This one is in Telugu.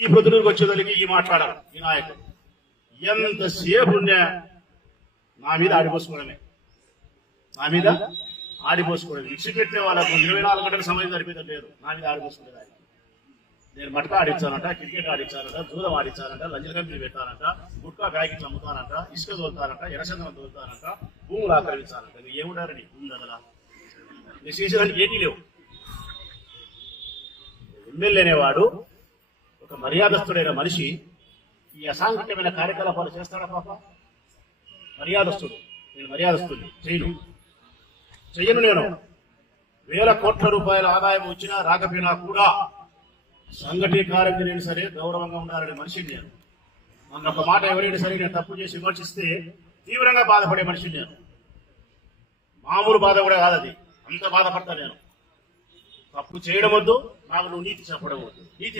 ఈ పొద్దునూరుకు వచ్చేదానికి ఈ మాట్లాడాలి ఈ నాయకుడు ఎంతసేపు ఉన్నా నా మీద ఆడిపోసుకోవడమే, నా మీద ఆడిపోసుకోవడమే. విడిచిపెట్టే వాళ్ళకు 24 గంటల సమయం సరిపోతుంది లేదు, నా మీద ఆడిపోసుకునేది. నేను మటక ఆడించానంట, క్రికెట్ ఆడించానంట, దూరం ఆడించానంట, లంజల కంపెనీ పెట్టానంట, గుట్కా కాయకి చమ్ముతానంట, ఇసుక తోలుతానంట, ఎర్రచందనం తోలుతానంట, భూములు ఆక్రమించాలంట. నువ్వు ఏముండారని భూమి దగ్గర నేను చేసేదానికి ఏటీ లేవు. ఎమ్మెల్యే అనేవాడు ఒక మర్యాదస్తుడైన మనిషి ఈ అసాంఘికమైన కార్యకలాపాలు చేస్తాడా పాప? మర్యాదస్తుడు. నేను మర్యాదస్తుడిని చెయ్యను. నేను వేల కోట్ల రూపాయల ఆదాయం వచ్చినా రాకపోయినా కూడా సంఘటీకారంగా నేను సరే గౌరవంగా ఉండాలనే మనిషిని నేను. నన్ను ఒక మాట ఎవరైనా సరే నేను తప్పు చేసి విమర్శిస్తే తీవ్రంగా బాధపడే మనిషిని నేను. మామూలు బాధ కూడా కాదు అది, అంత బాధపడతా నేను. తప్పు చేయడం వద్దు, నాకు నువ్వు నీతి చెప్పడం వద్దు. నీతి